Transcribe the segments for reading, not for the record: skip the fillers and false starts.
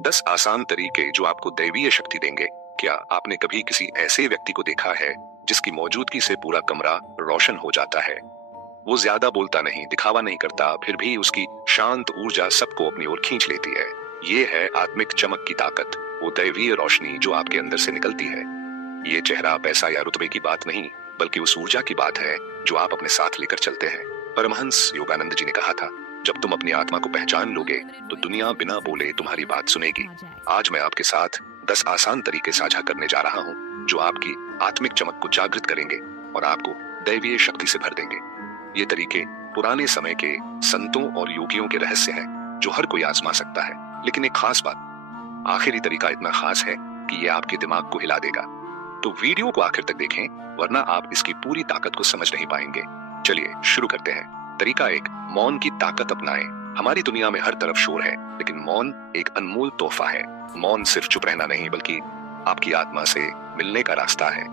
10 आसान तरीके जो आपको दैवीय शक्ति देंगे। क्या आपने कभी किसी ऐसे व्यक्ति को देखा है जिसकी मौजूदगी से पूरा कमरा रोशन हो जाता है? वो ज्यादा बोलता नहीं, दिखावा नहीं करता, फिर भी उसकी शांत ऊर्जा सबको अपनी ओर खींच लेती है। ये है आत्मिक चमक की ताकत, वो दैवीय रोशनी जो आपके अंदर से निकलती है। ये चेहरा पैसा या रुतबे की बात नहीं, बल्कि उस ऊर्जा की बात है जो आप अपने साथ लेकर चलते हैं। परमहंस योगानंद जी ने कहा था, जब तुम अपनी आत्मा को पहचान लोगे तो दुनिया बिना बोले तुम्हारी बात सुनेगी। आज मैं आपके साथ 10 आसान तरीके साझा करने जा रहा हूँ जो आपकी आत्मिक चमक को जागृत करेंगे और आपको दैवीय शक्ति से भर देंगे। ये तरीके पुराने समय के संतों और योगियों के रहस्य हैं जो हर कोई आजमा सकता है। लेकिन एक खास बात, आखिरी तरीका इतना खास है कि ये आपके दिमाग को हिला देगा। तो वीडियो को आखिर तक देखें, वरना आप इसकी पूरी ताकत को समझ नहीं पाएंगे। चलिए शुरू करते हैं। तरीका 1, मौन की ताकत अपनाएं। हमारी दुनिया में हर तरफ शोर है, लेकिन मौन एक अनमोल तोहफा है। मौन सिर्फ चुप रहना नहीं, बल्कि आपकी आत्मा से मिलने का रास्ता है।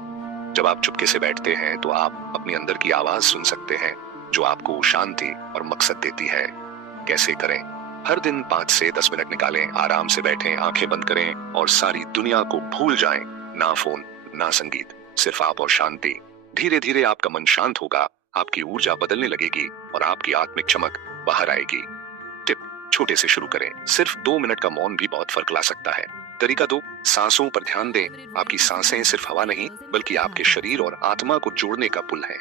जब आप चुपके से बैठते हैं तो आप अपनी अंदर की आवाज सुन सकते हैं जो आपको शांति और मकसद देती है। कैसे करें? हर दिन 5 से 10 मिनट निकालें, आराम से बैठें, आंखें बंद करें और सारी दुनिया को भूल जाएं। ना फोन, ना संगीत, सिर्फ आप और शांति। धीरे धीरे आपका मन शांत होगा, आपकी ऊर्जा बदलने लगेगी और आपकी आत्मिक चमक बाहर आएगी। टिप, छोटे से शुरू करें। सिर्फ 2 मिनट का मौन भी बहुत फर्क ला सकता है। तरीका 2, सांसों पर ध्यान दें। आपकी सांसें सिर्फ हवा नहीं, बल्कि आपके शरीर और आत्मा को जोड़ने का पुल है।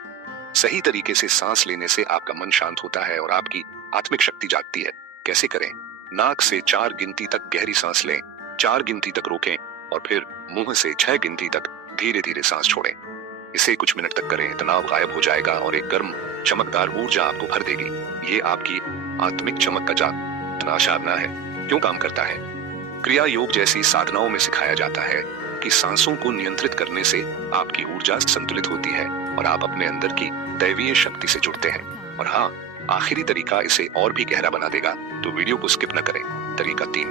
सही तरीके से सांस लेने से आपका मन शांत होता है और आपकी आत्मिक शक्ति जागती है। कैसे करें? नाक से 4 गिनती तक गहरी सांस लें, 4 गिनती तक रोकें और फिर मुंह से 6 गिनती तक धीरे धीरे सांस छोड़ें। इसे कुछ मिनट तक करें, तनाव गायब हो जाएगा और एक गर्म चमकदार ऊर्जा आपको भर देगी। ये आपकी आत्मिक चमक का जागना है। क्यों काम करता है? क्रिया योग जैसी साधनाओं में सिखाया जाता है कि सांसों को नियंत्रित करने से आपकी ऊर्जा संतुलित होती है और आप अपने अंदर की दैवीय शक्ति से जुड़ते हैं। और हाँ, आखिरी तरीका इसे और भी गहरा बना देगा, तो वीडियो को स्किप न करें। तरीका 3,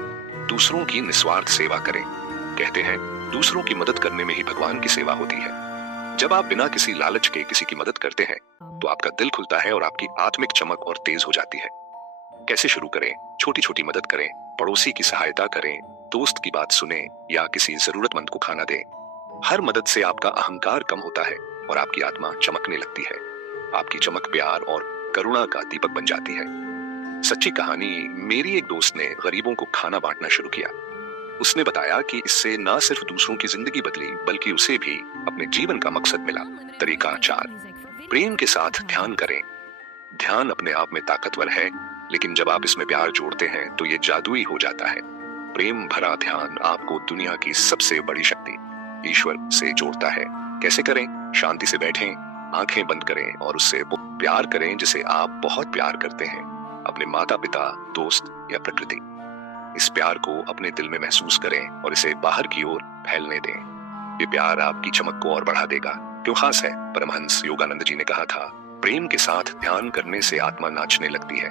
दूसरों की निस्वार्थ सेवा करें। कहते हैं, दूसरों की मदद करने में ही भगवान की सेवा होती है। जब आप बिना किसी लालच के किसी की मदद करते हैं तो आपका दिल खुलता है और आपकी आत्मिक चमक और तेज हो जाती है। कैसे शुरू करें? छोटी छोटी मदद करें, पड़ोसी की सहायता करें, दोस्त की बात सुने या किसी जरूरतमंद को खाना दें। हर मदद से आपका अहंकार कम होता है और आपकी आत्मा चमकने लगती है। आपकी चमक प्यार और करुणा का दीपक बन जाती है। सच्ची कहानी, मेरी एक दोस्त ने गरीबों को खाना बांटना शुरू किया। उसने बताया कि इससे न सिर्फ दूसरों की जिंदगी बदली, बल्कि उसे भी अपने जीवन का मकसद मिला। तरीका 4, प्रेम के साथ ध्यान करें। ध्यान अपने आप में ताकतवर है, लेकिन जब आप इसमें प्यार जोड़ते हैं तो ये जादुई हो जाता है। प्रेम भरा ध्यान आपको दुनिया की सबसे बड़ी शक्ति ईश्वर से जोड़ता है। कैसे करें? शांति से बैठें, आंखें बंद करें और उससे प्यार करें जिसे आप बहुत प्यार करते हैं, अपने माता पिता, दोस्त या प्रकृति। इस प्यार को अपने दिल में महसूस करें और इसे बाहर की ओर फैलने दें। ये प्यार आपकी चमक को और बढ़ा देगा। क्यों खास है? परमहंस योगानंद जी ने कहा था, प्रेम के साथ ध्यान करने से आत्मा नाचने लगती है।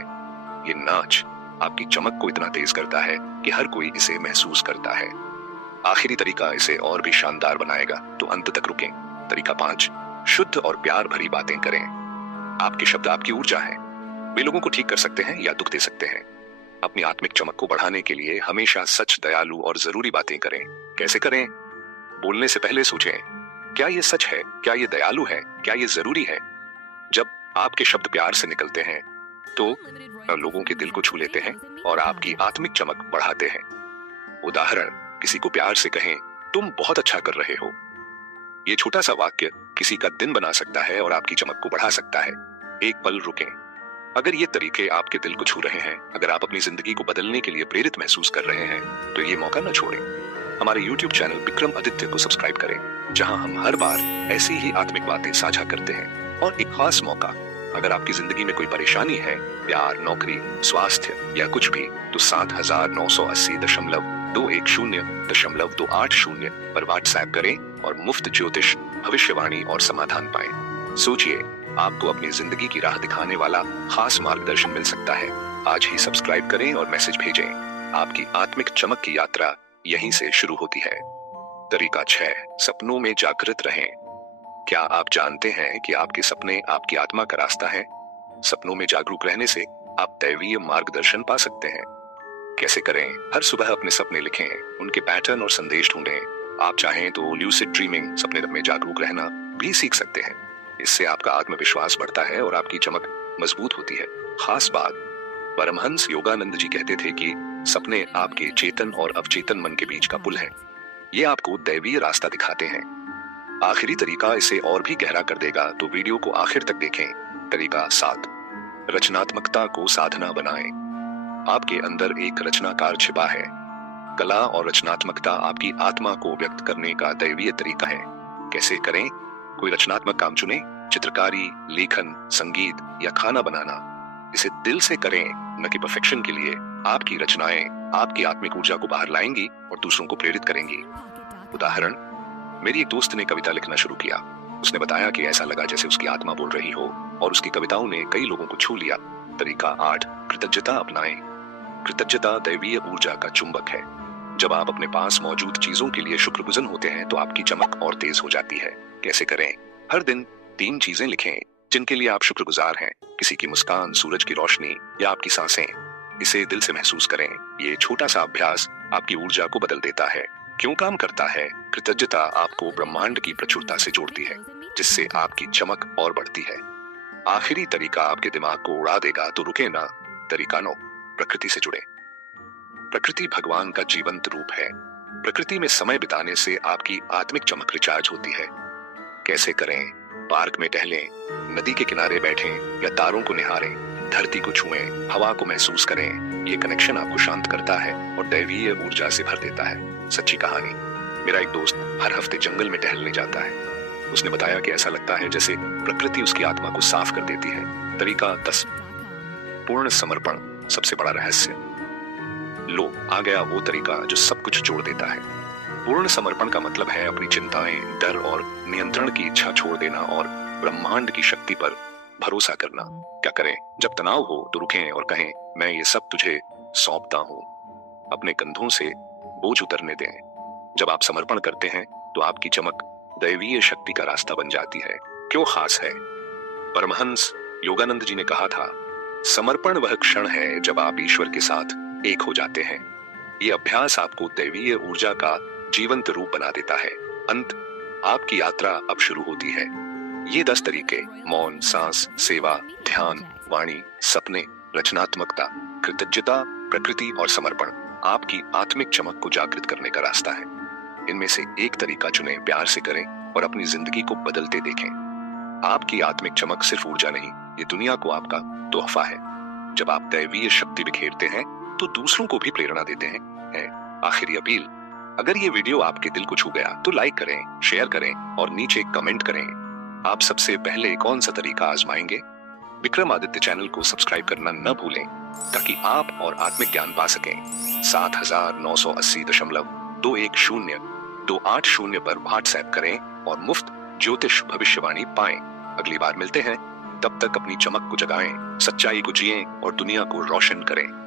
ये नाच आपकी चमक को इतना तेज करता है कि हर कोई इसे महसूस करता है। आखिरी तरीका इसे और भी शानदार बनाएगा, तो अंत तक रुकें। तरीका 5, शुद्ध और प्यार भरी बातें करें। आपके शब्द आपकी ऊर्जा है। वे लोगों को ठीक कर सकते हैं या दुख दे सकते हैं। अपनी आत्मिक चमक को बढ़ाने के लिए हमेशा सच, दयालु और जरूरी बातें करें। कैसे करें? बोलने से पहले सोचें, क्या ये सच है? क्या ये दयालु है? क्या ये जरूरी है? जब आपके शब्द प्यार से निकलते हैं तो लोगों के दिल को छू लेते हैं और आपकी आत्मिक चमक बढ़ाते हैं। उदाहरण, किसी को प्यार से कहें, तुम बहुत अच्छा कर रहे हो। ये छोटा सा वाक्य किसी का दिन बना सकता है और आपकी चमक को बढ़ा सकता है। एक पल रुकें। अगर ये तरीके आपके दिल को छू रहे हैं, अगर आप अपनी जिंदगी को बदलने के लिए प्रेरित महसूस कर रहे हैं, तो ये मौका न छोड़ें। हमारे YouTube चैनल विक्रम आदित्य को सब्सक्राइब करें, जहां हम हर बार ऐसी ही आत्मिक बातें साझा करते हैं। और एक खास मौका, अगर आपकी जिंदगी में कोई परेशानी है, प्यार, नौकरी, स्वास्थ्य या कुछ भी, तो 7980.210.280 पर व्हाट्सएप करें और मुफ्त ज्योतिष, भविष्यवाणी और समाधान पाएं। सोचिए, आपको अपनी जिंदगी की राह दिखाने वाला खास मार्गदर्शन मिल सकता है। आज ही सब्सक्राइब करें और मैसेज भेजें। आपकी आत्मिक चमक की यात्रा यहीं से शुरू होती है। तरीका 6, सपनों में जागृत रहें। क्या आप जानते हैं कि आपके सपने आपकी आत्मा का रास्ता है? सपनों में जागरूक रहने से आप दैवीय मार्गदर्शन पा सकते हैं। कैसे करें? हर सुबह अपने सपने लिखें, उनके पैटर्न और संदेश ढूंढें। आप चाहें तो ल्यूसिड ड्रीमिंग, सपने में जागरूक रहना भी सीख सकते हैं। इससे आपका आत्मविश्वास बढ़ता है और आपकी चमक मजबूत होती है। खास बात, परमहंस योगानंद जी कहते थे कि सपने आपके चेतन और अवचेतन मन के बीच का पुल है। ये आपको दैवीय रास्ता दिखाते हैं। आखिरी तरीका इसे और भी गहरा कर देगा, तो वीडियो को आखिर तक देखें। तरीका 7, रचनात्मकता को साधना बनाएं। आपके अंदर एक रचनाकार छिपा है। कला और रचनात्मकता आपकी आत्मा को व्यक्त करने का दैवीय तरीका है। कैसे करें? कोई रचनात्मक काम चुनें, चित्रकारी, लेखन, संगीत या खाना बनाना। इसे दिल से करें, न कि परफेक्शन के लिए। आपकी रचनाएं आपकी आत्मिक ऊर्जा को बाहर लाएंगी और दूसरों को प्रेरित करेंगी। उदाहरण, मेरी एक दोस्त ने कविता लिखना शुरू किया। उसने बताया कि ऐसा लगा जैसे उसकी आत्मा बोल रही हो और उसकी कविताओं ने कई लोगों को छू लिया। तरीका 8, कृतज्ञता अपनाएं। कृतज्ञता दैवीय ऊर्जा का चुंबक है। जब आप अपने पास मौजूद चीजों के लिए शुक्रगुजार होते हैं तो आपकी चमक और तेज हो जाती है। कैसे करें? हर दिन 3 चीजें लिखें जिनके लिए आप शुक्रगुजार हैं। किसी की मुस्कान, सूरज की रोशनी या आपकी सांसें। इसे दिल से महसूस करें। ये छोटा सा अभ्यास आपकी ऊर्जा को बदल देता है। क्यों काम करता है? कृतज्ञता आपको ब्रह्मांड की प्रचुरता से जोड़ती है, जिससे आपकी चमक और बढ़ती है। आखिरी तरीका आपके दिमाग को उड़ा देगा, तो रुके ना। तरीका 9, प्रकृति से जुड़े। प्रकृति भगवान का जीवंत रूप है। प्रकृति में समय बिताने से आपकी आत्मिक चमक रिचार्ज होती है। कैसे करें? पार्क में टहलें, नदी के किनारे बैठें या तारों को निहारें। धरती को छुएं, हवा को महसूस करें। ये कनेक्शन आपको शांत करता है और दैवीय ऊर्जा से भर देता है। सच्ची कहानी, मेरा एक दोस्त हर हफ्ते जंगल में टहलने जाता है। उसने बताया कि ऐसा लगता है जैसे प्रकृति उसकी आत्मा को साफ कर देती है। तरीका 10, पूर्ण समर्पण, सबसे बड़ा रहस्य। लो, आ गया वो तरीका जो सब कुछ जोड़ देता है। पूर्ण समर्पण का मतलब है अपनी चिंताएं, डर और नियंत्रण की इच्छा छोड़ देना और ब्रह्मांड की शक्ति पर भरोसा करना। क्या करें? जब तनाव हो तो रुकें और कहें, मैं ये सब तुझे सौंपता हूँ। अपने कंधों से बोझ उतरने दें। जब आप समर्पण करते हैं तो आपकी चमक दैवीय शक्ति का रास्ता बन जाती है। क्यों खास है? परमहंस योगानंद जी ने कहा था, समर्पण वह क्षण है जब आप ईश्वर के साथ एक हो जाते हैं। ये अभ्यास आपको दैवीय ऊर्जा का जीवंत रूप बना देता है। अंत, आपकी यात्रा अब शुरू होती है। ये 10 तरीके, मौन, सांस, सेवा, ध्यान, वाणी, सपने, रचनात्मकता, कृतज्ञता, प्रकृति और समर्पण, आपकी आत्मिक चमक को जागृत करने का रास्ता है। इनमें से एक तरीका चुनें, प्यार से करें और अपनी जिंदगी को बदलते देखें। आपकी आत्मिक चमक सिर्फ ऊर्जा नहीं, ये दुनिया को आपका तोहफा है। जब आप दैवीय शक्ति बिखेरते हैं तो दूसरों को भी प्रेरणा देते हैं। आखिरी अपील, अगर ये वीडियो आपके दिल को छू गया तो लाइक करें, शेयर करें और नीचे कमेंट करें। आप सबसे पहले कौन सा तरीका आजमाएंगे? विक्रमादित्य चैनल को सब्सक्राइब करना न भूलें ताकि आप और आत्मिक ज्ञान पा सकें। 7980.210.280 पर व्हाट्सएप करें और मुफ्त ज्योतिष भविष्यवाणी पाएं। अगली बार मिलते हैं, तब तक अपनी चमक को जगाएं, सच्चाई को जिएं और दुनिया को रोशन करें।